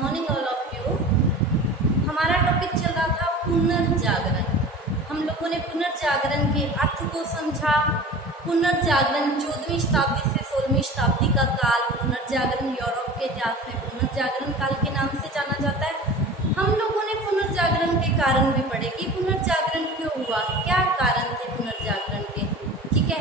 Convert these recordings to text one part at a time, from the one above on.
Morning all of you. हमारा topic चल रहा था पुनर्जागरण। हम लोगों ने पुनर्जागरण के अर्थ को समझा। पुनर्जागरण 14वीं शताब्दी से 16वीं शताब्दी का काल पुनर्जागरण यूरोप के इतिहास में पुनर्जागरण काल के नाम से जाना जाता है। हम लोगों ने पुनर्जागरण के कारण भी पढ़े कि पुनर्जागरण क्यों हुआ, क्या कारण थे पुनर्जागरण के। ठीक है,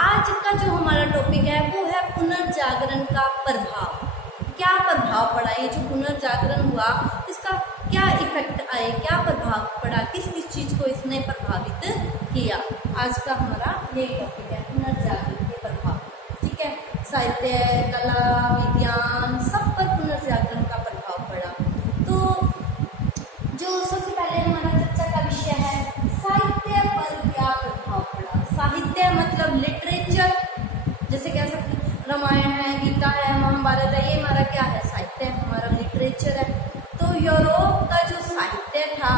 आज का जो हमारा टॉपिक है वो है पुनर्जागरण का प्रभाव। क्या प्रभाव पड़ा, ये जो पुनर्जागरण हुआ इसका क्या इफेक्ट आए, क्या प्रभाव पड़ा, किस किस चीज को इसने प्रभावित किया। आज का हमारा ये टॉपिक है पुनर्जागरण के प्रभाव। ठीक है, साहित्य, कला, विज्ञान सब पर पुनर्जागरण का प्रभाव पड़ा। तो जो सबसे पहले हमारा चर्चा का विषय है साहित्य पर क्या प्रभाव पड़ा। साहित्य मतलब लिटरेचर, जैसे कह सकते हैं रामायण है, गीता है, महाभारत है, ये हमारा क्या है, साहित्य है, हमारा लिटरेचर है। तो यूरोप का जो साहित्य था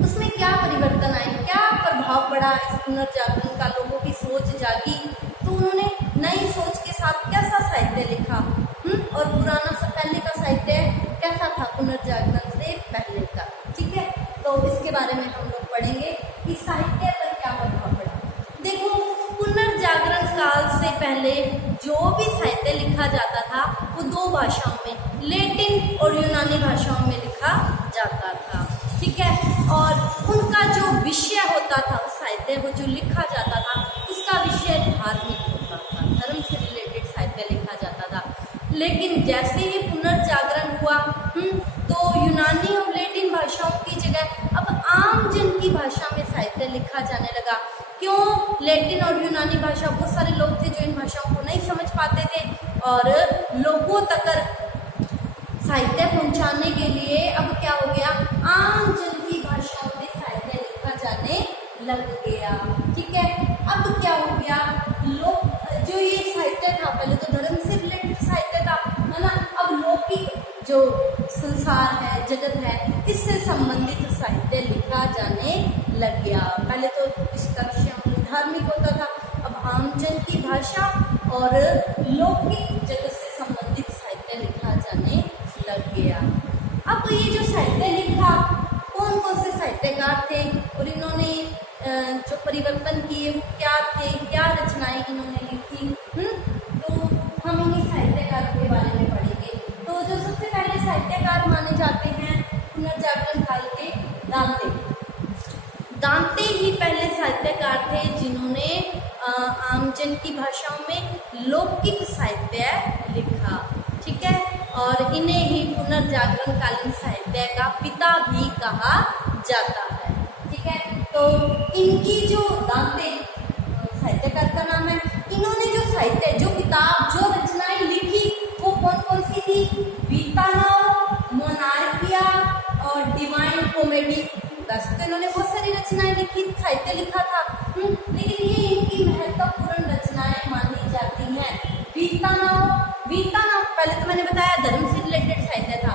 उसमें क्या परिवर्तन आए, क्या प्रभाव पड़ा इस पुनर्जागरण का, लोगों की सोच जागी तो उन्होंने नई सोच के साथ कैसा साहित्य लिखा। और पुराना सा पहले का साहित्य कैसा था पुनर्जागरण से पहले का। ठीक है, तो इसके बारे में हम लोग पढ़ेंगे कि साहित्य पर क्या प्रभाव पड़ा। देखो, पुनर्जागरण काल से पहले जो भी साहित्य लिखा जाता था वो दो भाषाओं में, लैटिन और यूनानी भाषाओं में लिखा जाता था। ठीक है, और उनका जो विषय होता था उस साहित्य वो जो लिखा जाता था उसका विषय धार्मिक होता था, धर्म से रिलेटेड साहित्य लिखा जाता था। लेकिन जैसे ही पुनर्जागरण हुआ तो यूनानी और लैटिन भाषाओं की जगह अब आम जन की भाषा में साहित्य लिखा जाने लगा। क्यों? लैटिन और यूनानी भाषा, बहुत सारे लोग थे जो इन भाषाओं को नहीं समझ पाते थे और लोगों तक साहित्य पहुंचाने के लिए अब क्या हो गया, आम जन की भाषाओं में साहित्य लिखा जाने लग गया। ठीक है, अब क्या हो गया, लोग जो ये साहित्य था पहले तो धर्म से रिलेटेड साहित्य था, है ना, अब लौकिक जो संसार है, जगत है, इससे संबंधित साहित्य लिखा जाने लग गया। पहले तो इसका विषय धार्मिक होता था, अब आमजन की भाषा और लौकिक जगत से संबंधित साहित्य लिखा जाने लग गया। अब ये जो साहित्य लिखा, कौन कौन से साहित्यकार थे और इन्होंने जो परिवर्तन किए वो क्या थे, क्या रचनाएं इन्होंने लिखी, तो हम इन्हीं साहित्यकारों के बारे में पढ़ेंगे। तो जो सबसे पहले साहित्यकार माने जाते हैं पुनर्जागरण काल के, दांते ही पहले साहित्यकार थे जिन्होंने आमजन की भाषाओं में लौकिक साहित्य लिखा। ठीक है, और इन्हें ही पुनर्जागरण कालीन साहित्य का पिता भी कहा जाता है। ठीक है, तो इनकी जो दांते साहित्यकार का नाम है, इन्होंने जो साहित्य, जो किताब, जो रचनाएं लिखी वो कौन कौन सी थी, वीता नव, मोनार्किया और डिवाइन कॉमेडी। वैसे तो इन्होंने बहुत सारी रचनाएं लिखी, साहित्य लिखा था, लेकिन ये इनकी महत्वपूर्ण रचनाएं मानी जाती हैं। वीता नव पहले तो मैंने बताया धर्म से रिलेटेड साहित्य था,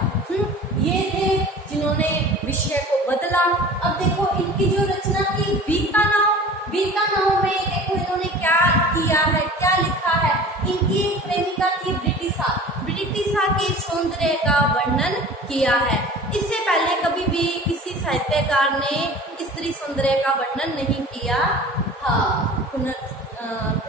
ये थे जिन्होंने विषय को बदला। अब देखो इनकी जो रचना थी वीता नव में देखो इन्होंने क्या किया है, क्या लिखा है। इनकी प्रेमिका थी ब्रिटिशा के सौंदर्य का वर्णन किया है। इससे पहले कभी भी किसी साहित्यकार ने स्त्री सौंदर्य का वर्णन नहीं किया था।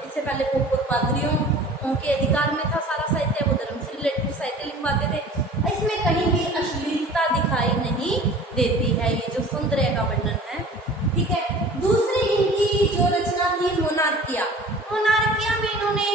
इससे पहले पोपट पादरियों के अधिकार में था सारा साहित्य, वो धर्म से रिलेटेड साहित्य लिखवाते थे। इसमें कहीं भी अश्लीलता दिखाई नहीं देती है, ये जो सौंदर्य का वर्णन है। ठीक है, दूसरी इनकी जो रचना थी मोनार्किया में इन्होंने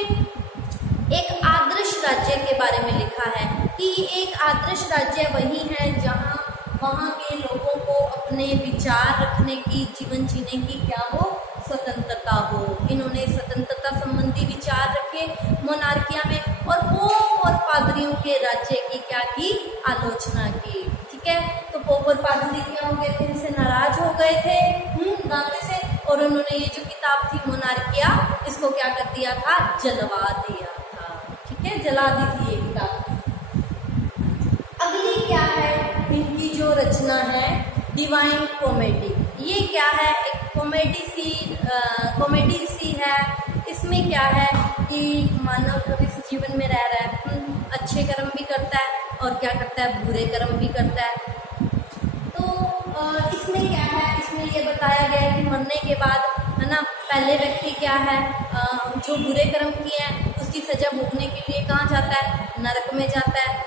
एक आदर्श राज्य के बारे में लिखा है कि एक आदर्श राज्य वही है जहाँ वहाँ के लोगों को अपने विचार रखने की, जीवन जीने की क्या हो, स्वतंत्रता हो। इन्होंने स्वतंत्रता संबंधी विचार रखे मोनार्किया में, और पोप और पादरियों के राज्य की क्या की, आलोचना की। ठीक है, तो पोप और पादरी क्या हो गए थे, इनसे नाराज हो गए थे दांते से, और उन्होंने ये जो किताब थी मोनार्किया, इसको क्या कर दिया था, जलवा दिया था। ठीक है, जला दी थी ये किताब। अगली क्या है इनकी जो रचना है, डिवाइन कॉमेडी। ये क्या है, एक कॉमेडी सी है। इसमें क्या है कि मानव इस जीवन में रह रहा है, अच्छे कर्म भी करता है और क्या करता है, बुरे कर्म भी करता है। तो इसमें क्या है, इसमें ये बताया गया है कि मरने के बाद, है ना, पहले व्यक्ति क्या है, जो बुरे कर्म किए हैं उसकी सजा भोगने के लिए कहाँ जाता है, नरक में जाता है।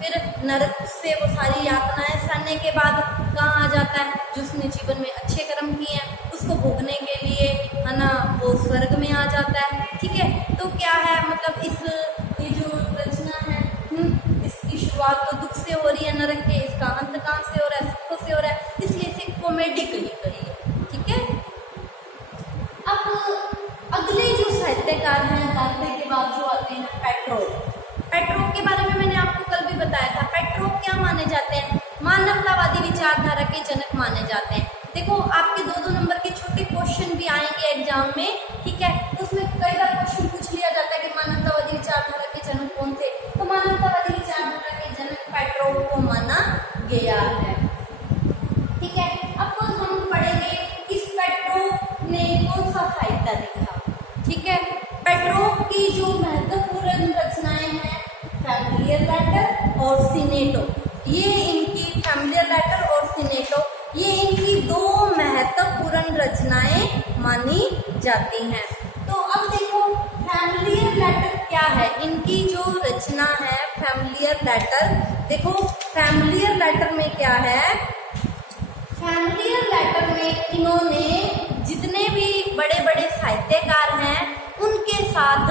फिर नरक से वो सारी यातनाएं सहने के बाद कहाँ आ जाता है, जो उसने जीवन में अच्छे कर्म किए हैं उसको भोगने के लिए, है ना, वो स्वर्ग में आ जाता है। ठीक है, तो क्या है, मतलब ये जो रचना है, इसकी शुरुआत तो दुख से हो रही है नरक के, इसका अंत कहाँ से हो रहा है, सुखों से हो रहा है, इसलिए इसे कॉमेडी कही गई है। ठीक है, अब अगले जो साहित्यकार हैं दांते के बाद जो आते हैं पेट्रोव के बारे में मैंने आपको कल भी बताया था। पेट्रोव क्या माने जाते हैं, मानवतावादी विचारधारा के जनक माने जाते हैं। देखो आपके 2-2 नंबर के छोटे क्वेश्चन भी आएंगे एग्जाम में, ठीक है, उसमें कई बार क्वेश्चन पूछ लिया जाता है कि मानवतावादी विचारधारा के जनक कौन थे, तो मानवतावादी विचारधारा के जनक पेट्रोव को माना गया है। ठीक है, अब हम पढ़ेंगे इस पेट्रोव ने कौन सा साहित्य लिखा। ठीक है, पेट्रोव की जो महत्वपूर्ण रचनाएं हैं फैमिलियर लेटर और सिनेटो, ये इनकी फैमिलियर लेटर और सिनेटो, ये इनकी 2 महत्वपूर्ण रचनाएं मानी जाती हैं। तो अब देखो फैमिलियर लेटर क्या है, इनकी जो रचना है फैमिलियर लेटर, देखो फैमिलियर लेटर में क्या है, फैमिलियर लेटर में इन्होंने जितने भी बड़े बड़े साहित्यकार हैं उनके साथ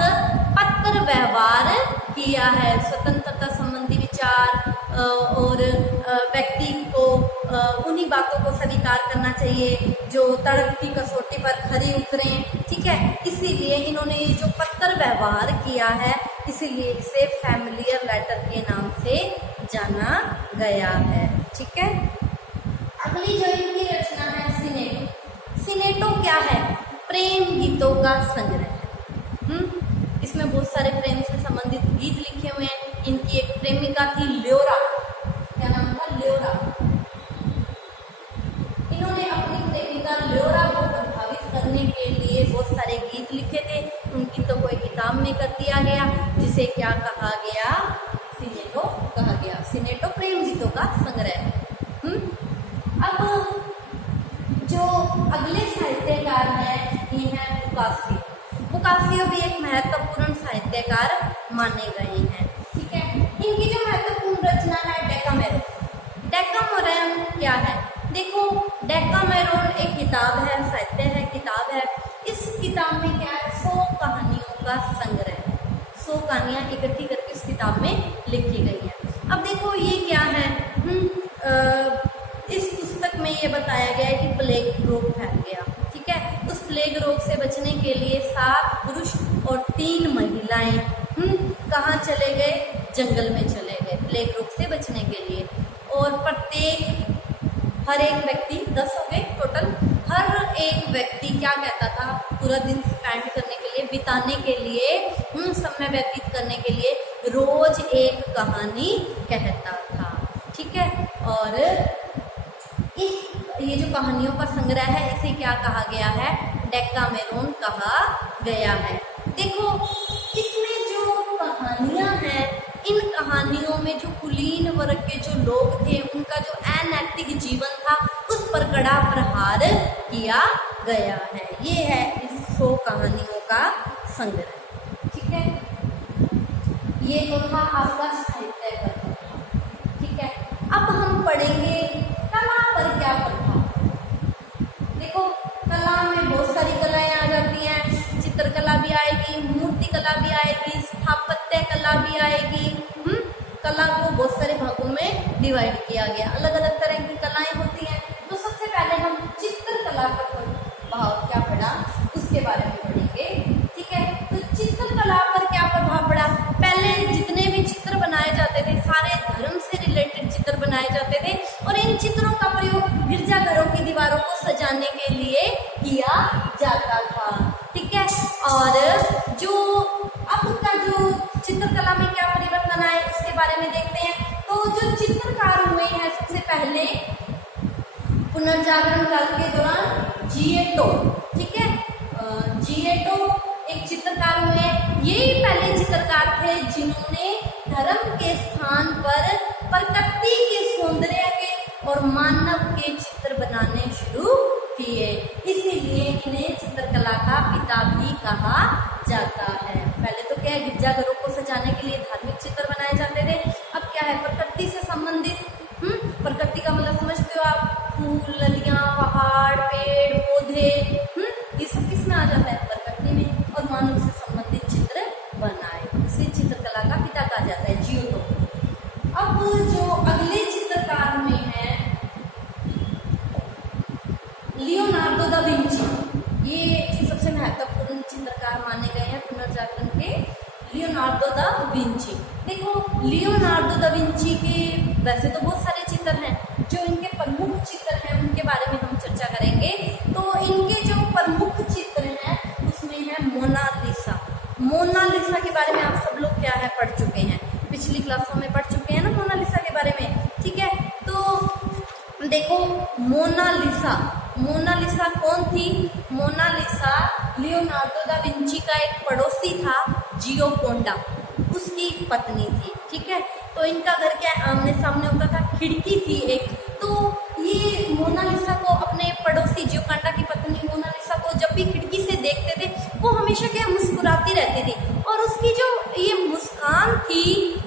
पत्र व्यवहार किया है, स्वतंत्रता संबंधी विचार और व्यक्ति को उन्हीं बातों को स्वीकार करना चाहिए जो तर्क की कसौटी पर खरी उतरें। ठीक है, इसीलिए इन्होंने ये जो पत्र व्यवहार किया है, इसीलिए इसे फैमिलियर लेटर के नाम से जाना गया है। ठीक है, अगली जो इनकी रचना है सिनेटो क्या है, प्रेम गीतों का संग्रह है। इसमें बहुत सारे प्रेम से संबंधित गीत लिखे हुए हैं। इनकी एक प्रेमिका थी ल्योरा, क्या नाम था, ल्योरा। इन्होंने अपनी प्रेमिका ल्योरा को प्रभावित करने के लिए बहुत सारे गीत लिखे थे, उनकी तो कोई किताब में कर दिया गया जिसे क्या कहा गया, सिनेटो कहा गया। सिनेटो प्रेम गीतों का संग्रह है। अब जो अगले साहित्यकार हैं ये हैं बुकासियो भी एक महत्वपूर्ण साहित्यकार माने गए हैं। ठीक है, इनकी जो महत्वपूर्ण रचना है डेकामेरॉन क्या है, देखो डेकामेरॉन एक किताब है, साहित्य है, किताब है। इस किताब में क्या है, 100 कहानियों का संग्रह है, 100 कहानियां इकट्ठी करके इस किताब में लिखी गई है। अब देखो ये क्या है, इस पुस्तक में ये बताया गया है कि प्लेग रोग फैल गया। ठीक है, उस प्लेग रोग से बचने के लिए 7 पुरुष और 3 महिलाएं कहाँ चले गए, जंगल में चले गए प्लेग रोग से बचने के लिए। और हर एक व्यक्ति 10 हो गए टोटल, हर एक व्यक्ति क्या कहता था, पूरा दिन स्पेंड करने के लिए, बिताने के लिए, समय व्यतीत करने के लिए रोज एक कहानी कहता था। ठीक है, और ये जो कहानियों का संग्रह है इसे क्या कहा गया है, डेकामेरॉन कहा गया है। देखो इसमें जो कहानियां हैं, इन कहानियों में जो कुलीन वर्ग के जो लोग थे उनका जो अनैतिक जीवन था उस पर कड़ा प्रहार किया गया है। ये है इस 100 कहानियों का संग्रह। ठीक है, ये तो था आपका साहित्य का। ठीक है, अब हम पढ़ेंगे कला पर क्या प्रभाव। देखो कला में बहुत सारी कलाएं आ जाती हैं, चित्रकला भी आएगी, मूर्ति कला भी आएगी, स्थापत्य कला भी आएगी। कला को बहुत सारे भागों में डिवाइड किया गया, अलग अलग तरह की कलाएं होती हैं। तो सबसे पहले हम चित्रकला का प्रभाव क्या पड़ा उसके बारे में पढ़ेंगे। ठीक है, तो चित्रकला पर क्या प्रभाव पड़ा, पहले जितने भी चित्र बनाए जाते थे सारे धर्म से रिलेटेड चित्र बनाए जाते थे और इन चित्रों का प्रयोग गिरजाघरों की दीवारों को सजाने के लिए किया जाता था। ठीक है, और जो अब का जो चित्रकला में क्या परिवर्तन आए उसके बारे में देखते हैं। तो जो चित्रकार हुए हैं सबसे पहले पुनर्जागरण काल के दौरान जिएटो। ठीक है, जिएटो एक चित्रकार हुए, ये पहले चित्रकार थे जिन्होंने धर्म के स्थान पर प्रकृति के सौंदर्य के और मानव के चित्र बनाने शुरू किए, इसीलिए इन्हें चित्रकला का पिता भी कहा जाता है। पहले तो क्या है, गिरजाघरों को सजाने के लिए धार्मिक चित्र बनाए जाते थे। अब क्या है, प्रकृति से संबंधित, प्रकृति का मतलब समझते हो आप, फूल, नदियां, पहाड़, पेड़ पौधे, ये सब किस में आ जाता है, प्रकृति में, और मानव से संबंधित चित्र बनाए, इसे चित्रकला का पिता कहा जाता है। जियो तो अब जो अगले चित्रकार में है लियोनार्डो दा विंची, ये सबसे महत्वपूर्ण चित्रकार माने गए हैं पुनर्जागरण के, लियोनार्डो दा विंची। देखो लियोनार्डो दा विंची के वैसे तो बहुत सारे चित्र हैं, जो इनके प्रमुख चित्र हैं उनके बारे में हम चर्चा करेंगे। तो इनके जो प्रमुख चित्र हैं उसमें है मोनालिसा। मोनालिसा के बारे में आप सब लोग क्या है पढ़ चुके हैं, पिछली क्लासों में पढ़ चुके हैं ना मोनालिसा के बारे में, ठीक है। तो देखो मोनालिसा, मोनालिसा कौन थी, मोनालिसा लियोनार्डो दा विंची का एक पड़ोसी था, जियोकोंडा, उसकी पत्नी थी, ठीक है। तो इनका घर क्या आमने सामने होता था, खिड़की थी एक। तो ये मोनालिसा को अपने पड़ोसी जियोकोंडा की पत्नी मोनालिसा को जब भी खिड़की से देखते थे वो हमेशा क्या मुस्कुराती रहती थी, और उसकी जो ये मुस्कान थी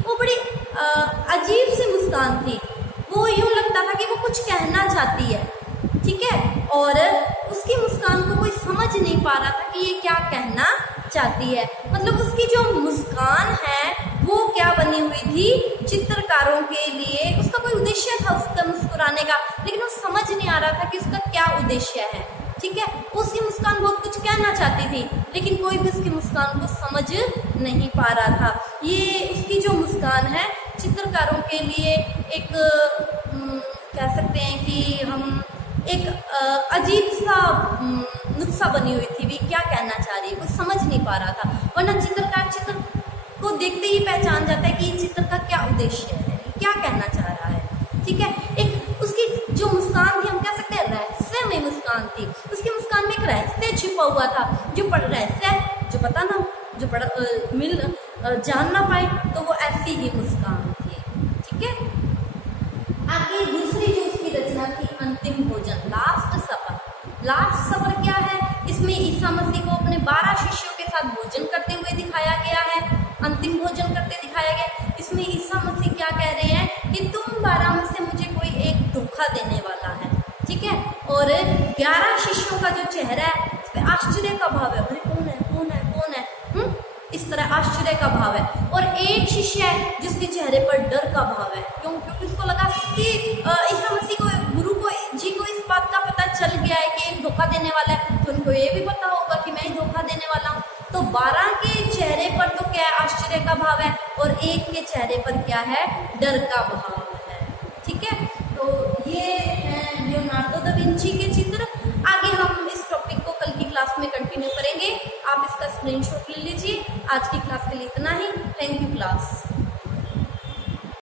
वो बड़ी अजीब सी मुस्कान थी, वो यूं लगता था कि वो कुछ कहना चाहती है, ठीक है, और उसकी मुस्कान को कोई समझ नहीं पा रहा था कि ये क्या कहना चाहती है। मतलब उसकी जो मुस्कान है वो क्या बनी हुई थी, चित्रकारों के लिए उसका कोई उद्देश्य था उसका मुस्कुराने का, लेकिन वो समझ नहीं आ रहा था कि उसका क्या उद्देश्य है, ठीक है। उसकी मुस्कान बहुत कुछ कहना चाहती थी, लेकिन कोई भी उसकी मुस्कान को समझ नहीं पा रहा था। ये उसकी जो मुस्कान है चित्रकारों के लिए एक कह सकते हैं कि हम एक अजीब सा नुक्सा बनी हुई थी, भी क्या कहना चाह रही है कुछ समझ नहीं पा रहा था। वरना चित्रकार चित्र को देखते ही पहचान जाता है कि चित्र का क्या उद्देश्य है, क्या कहना चाह रहा है, ठीक है। एक उसकी जो मुस्कान थी हम कह सकते हैं रहस्यमय मुस्कान थी, उसकी मुस्कान में एक रहस्य छिपा हुआ था, जो रहस्य जो पता ना हो, जो जान ना पाए, तो वो ऐसी ही मुस्कान थी, ठीक है। आगे दूसरी जो उसकी रचना थी अंतिम भोजन, लास्ट सपर। लास्ट सपर क्या है, इसमें ईसा मसीह को अपने 12 शिष्यों के साथ भोजन करते हुए दिखाया गया है, अंतिम भोजन करते दिखाया गया। इसमें ईसा मसीह क्या कह रहे हैं कि तुम 12 में से मुझे कोई एक धोखा देने वाला है, ठीक है। और 11 शिष्यों का जो चेहरा है उस पर आश्चर्य का भाव है, अरे कौन है कौन है कौन है, इस तरह आश्चर्य का भाव है। और एक शिष्य है जिसके चेहरे पर डर का भाव है, क्यों, क्योंकि उसको लगा कि ईसा मसीह को, गुरु को जी को इस बात का पता चल गया है कि एक धोखा देने वाला है, तो उनको ये भी पता होगा कि मैं ही धोखा देने वाला हूँ। तो 12 के चेहरे पर तो क्या है आश्चर्य का भाव है, और एक के चेहरे पर क्या है डर का भाव है, ठीक है। तो ये है लियोनार्डो दा विंची के चित्र। आगे हम इस टॉपिक को कल की क्लास में कंटिन्यू करेंगे, आप इसका स्क्रीनशॉट ले लीजिए। आज की क्लास के लिए इतना ही, थैंक यू क्लास।